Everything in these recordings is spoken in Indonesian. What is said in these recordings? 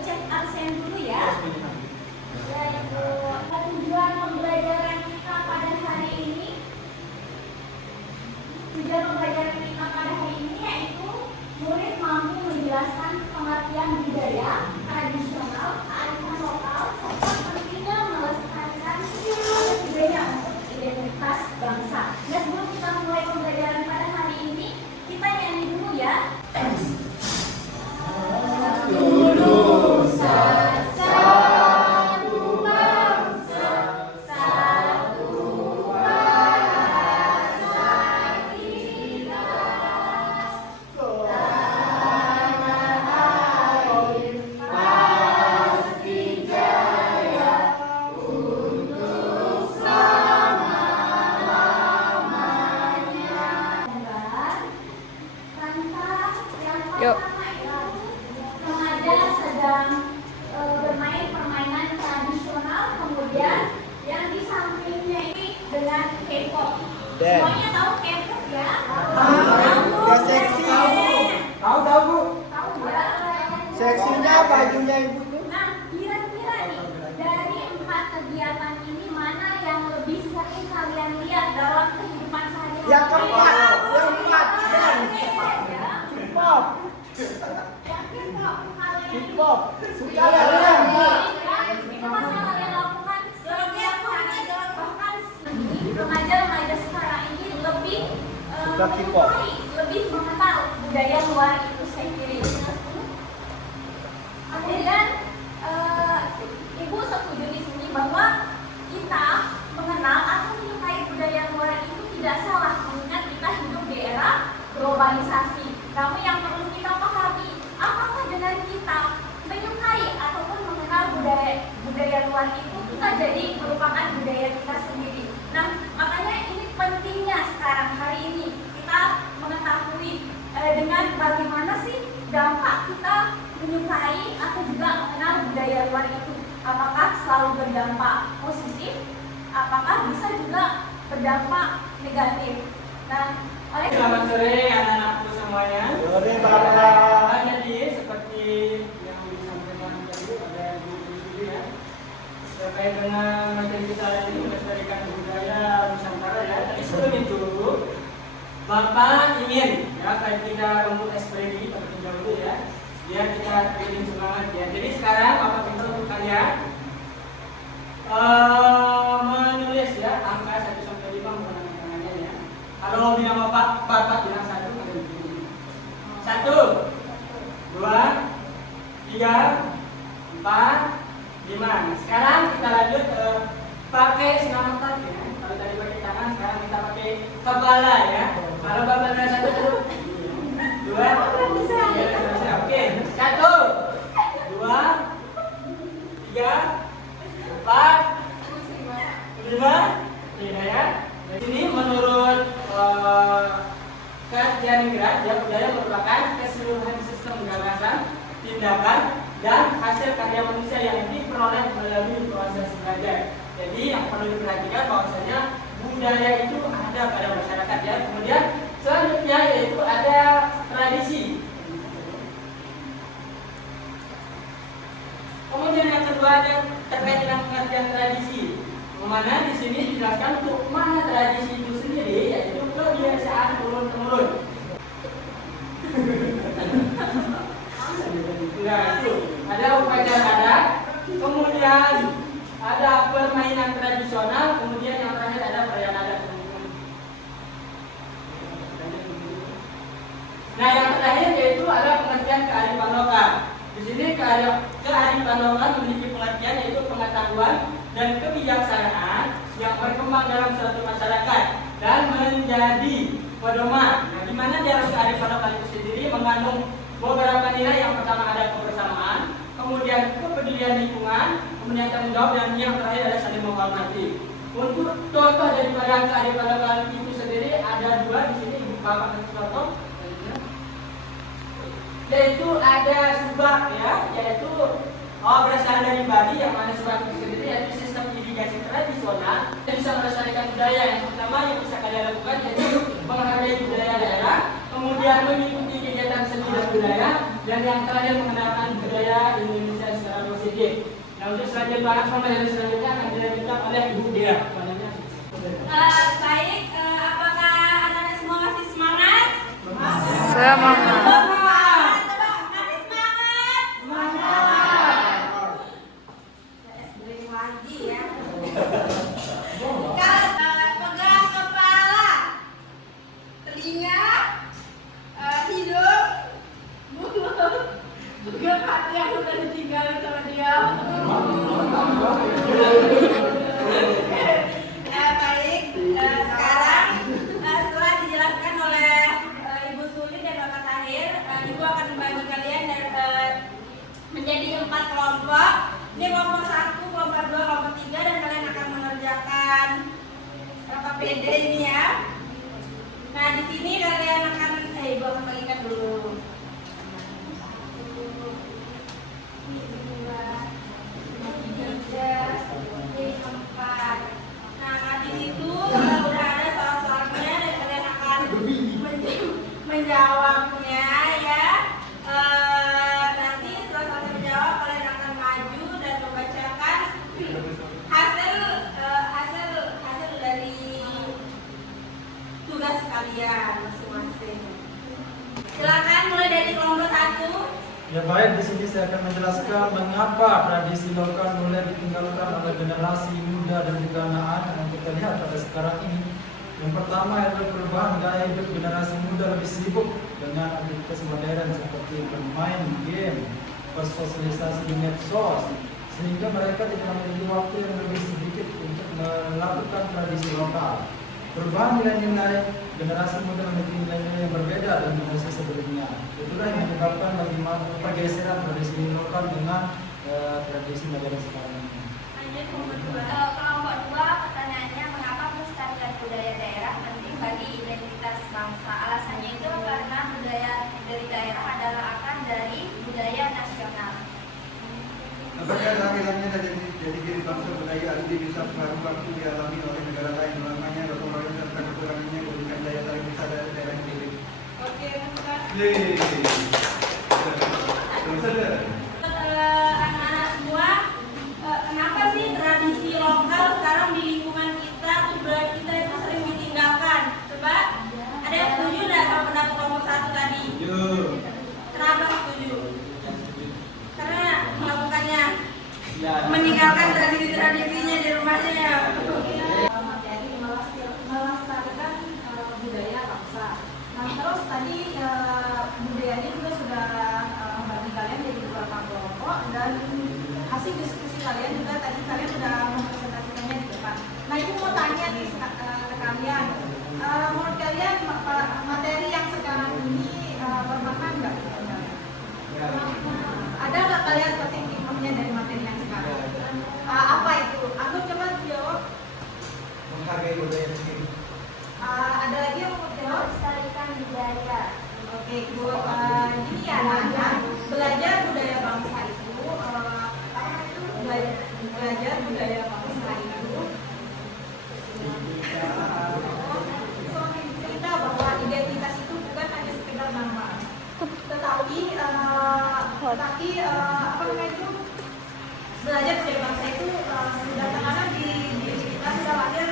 cek absen dulu ya. Yaitu tujuan pembelajaran kita pada hari ini. Tujuan pembelajaran kita pada hari ini yaitu murid mampu menjelaskan pengertian budaya tradisional, kearifan lokal, serta pentingnya melestarikan budaya untuk identitas bangsa. Nah, sebelum kita mulai pembelajaran pada hari ini, kita nyanyi dulu ya. Yuk. Remaja sedang bermain permainan tradisional, kemudian yang di sampingnya ini dengan K-pop. Semuanya tahu K-pop ya? Ya, seksi. Tahu Bu. Tahu ya? Seksinya bajunya Ibu tuh. Nah, kira-kira nih dari 4 kegiatan ini mana yang lebih sering kalian lihat dalam kehidupan sehari-hari? Yang keempat. K-pop. K-pop. Suka kalian? Itu pasti kalian lakukan setiap hari. Bahkan remaja-remaja sekarang ini lebih Suka K-pop. lebih mengenal budaya luar itu sendiri. Kemudian Ibu setuju di sini bahwa kita mengenal atau menyukai budaya luar itu tidak salah, mengingat kita hidup di era globalisasi. Namun yang perlu kita pahami, apakah dengan kita menyukai ataupun mengenal budaya luar itu kita jadi merupakan budaya kita sendiri. Nah, makanya ini pentingnya sekarang hari ini kita mengetahui dengan bagaimana sih dampak kita menyukai atau juga mengenal budaya luar itu. Apakah selalu berdampak positif? Apakah bisa juga berdampak negatif? Nah, Selamat sore anak-anakku semuanya. Sore Bapak. Jadi seperti yang disampaikan tadi pada Ibu Sudi ya, terkait dengan materi kita ini melestarikan budaya Nusantara ya. Tapi sebelum itu, Bapak ingin ya kayak kita untuk ekspresi terlebih dahulu ya, biar kita bikin semangat ya. Jadi sekarang Bapak minta untuk kalian menulis ya angka 1 sampai 5 menggunakan tangannya ya. Kalau bilang bapak bilang 1, kalian begini. 1, 2, 3, 4, 5. Sekarang kita lanjut pakai senapan ya. Kalau tadi pakai tangan, sekarang kita pakai kepala ya. Kalau bapak bilang 1, 2, 3. Oke. 1, 2, 3, 4, 5 ya. Di sini menurut kajian Ingrat, ya budaya merupakan keseluruhan sistem gagasan, tindakan, dan hasil karya manusia yang diperoleh melalui proses belajar. Jadi yang perlu diperhatikan bahwasanya budaya itu ada pada masyarakat ya. Kemudian selanjutnya yaitu ada tradisi. Kemudian yang kedua ada terkait dengan pengertian tradisi. Mana di sini dijelaskan untuk mana tradisi itu sendiri, yaitu kebiasaan turun-temurun. Nah itu ada upacara adat, kemudian ada permainan tradisional, kemudian yang terakhir ada perayaan adat. Nah yang terakhir yaitu ada pengertian kearifan lokal. Di sini kearifan lokal memiliki pengertian yaitu pengetahuan dan kebijaksanaan yang berkembang dalam suatu masyarakat dan menjadi pedoman. Nah, di mana dalam kearifan lokal itu sendiri mengandung beberapa nilai. Yang pertama ada kebersamaan, kemudian kepedulian lingkungan, kemudian tanggung jawab, dan yang terakhir ada saling menghormati. Untuk contoh daripada kearifan lokal itu sendiri ada 2 di sini, Bapak kasih contoh. Yaitu ada subak ya, yaitu berasal dari Bali, yang mana subak itu sendiri yaitu sistem irigasi tradisional yang bisa melestarikan budaya. Yang pertama yang bisa kalian lakukan yaitu menghargai budaya daerah, kemudian mengikuti kegiatan seni dan budaya, dan yang terakhir mengenalkan budaya Indonesia secara positif. Nah, untuk selanjutnya pembelajaran selanjutnya akan dilanjutkan oleh Ibu Dea. Baik, apakah anak-anak semua masih semangat? Semangat. Masih semangat? Beri lagi ya. Pegang kepala, telinga, hidung, mulut, juga hati yang udah ditinggalin sama dia. Baik, sekarang setelah dijelaskan oleh Ibu Suli dan Bapak Tahir, Ibu akan membagi kalian menjadi 4 kelompok. Ini kelompok 1, kelompok 2, kelompok 3, dan kalian akan mengerjakan KPD ini ya. Nah, di sini kalian akan Ibu akan bagikan dulu. 4. Nah, di situ udah ada soal-soalnya dan kalian akan menjawabnya ya. Nanti setelah selesai menjawab, kalian akan maju dan membacakan hasil dari tugas kalian masing-masing. Silakan mulai dari kelompok 1. Ya baik, di sini saya akan menjelaskan mengapa tradisi lokal mulai ditinggalkan oleh generasi muda dan juga anak-anak yang kita lihat pada sekarang ini. Yang pertama adalah perubahan gaya hidup generasi muda lebih sibuk dengan aktivitas modern seperti bermain game, bersosialisasi di medsos, sehingga mereka tidak memiliki waktu yang lebih sedikit untuk melakukan tradisi lokal. Perubahan nilai-nilai generasi muda memiliki nilai-nilai yang berbeda dengan generasi sebelumnya. Itulah yang menyebabkan bagaimana pergeseran tradisi lokal dengan tradisi modern sekarang ini. Lanjut kelompok 2, pertanyaannya mengapa pelestarian budaya daerah penting bagi identitas bangsa? Alasannya itu karena budaya dari daerah adalah akar dari budaya nasional. Apakah kehamilannya dari diri bangsa budaya asli bisa pengaruh waktu dialami oleh negara lain, lamanya gotong royong serta kekurangannya memberikan daya tarik besar dari daerah yang pilih? Oke, bukan. Anak-anak semua, kenapa sih tradisi lokal sekarang di lingkungan kita, budaya kita itu sering ditinggalkan? Coba, ada yang setuju nggak sama pendapat kelompok 1 tadi? Kenapa setuju? Karena melakukannya meninggalkan tradisi-tradisinya di rumahnya ya. Jadi melestarikan budaya bangsa. Nah terus tadi budaya ini juga sudah membagi kalian jadi beberapa kelompok dan hasil diskusi kalian juga tadi kalian sudah mempresentasikannya di depan. Nah ibu mau tanya nih ke kalian, menurut kalian materi yang sekarang ini bermakna nggak? Ada nggak kalian petik hikmahnya dari materi yang sekarang? Apa itu? Aku coba jawab. Menghargai budaya sendiri. Ada lagi yang mau jawab? Melestarikan budaya. Oke, buat ini ya anak-anak, belajar budaya bangsa itu belajar budaya bangsa itu kita bahwa identitas itu bukan hanya sekedar nama, tetapi apa namanya itu belajar budaya bangsa itu sudah tertanam di diri kita, sudah lahir,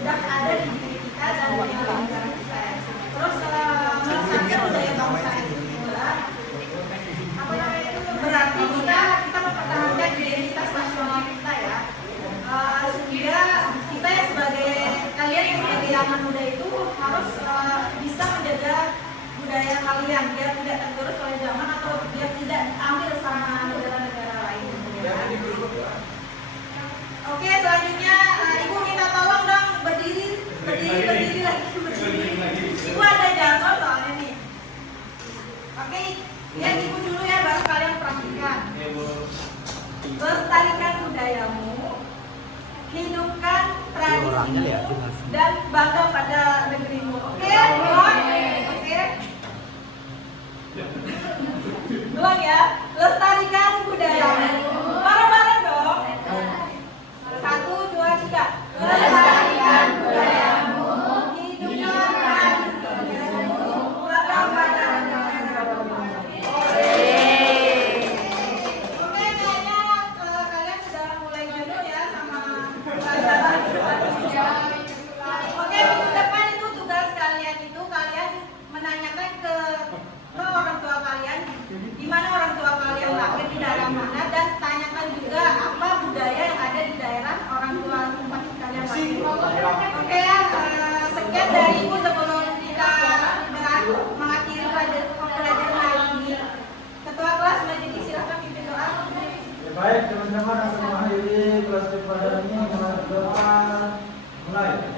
sudah ada di diri kita dan di negara kita. Terus melestarikan budaya bangsa itu juga apa namanya itu berarti kita mempertahankan identitas nasional kita ya, sehingga kita ya sebagai kalian yang sebagai anak muda itu harus bisa menjaga budaya kalian biar tidak tergerus oleh zaman atau biar tidak ambil sama negara-negara lain. Oke, selanjutnya ibu minta tolong dong berdiri lagi. Ibu ada jadwal soalnya nih. Oke, lihat ibu dulu ya baru kalian praktikan. Lestarikan budayamu, hidupkan tradisimu, dan bangga pada negerimu. Oke, oke. Doang ya, lestarikan budayamu. Bareng-bareng dong. 1, 2, 3. Lestarikan budayamu, hidupkan tradisimu, bangga pada negerimu. Selanjutnya nomor 2 mulai.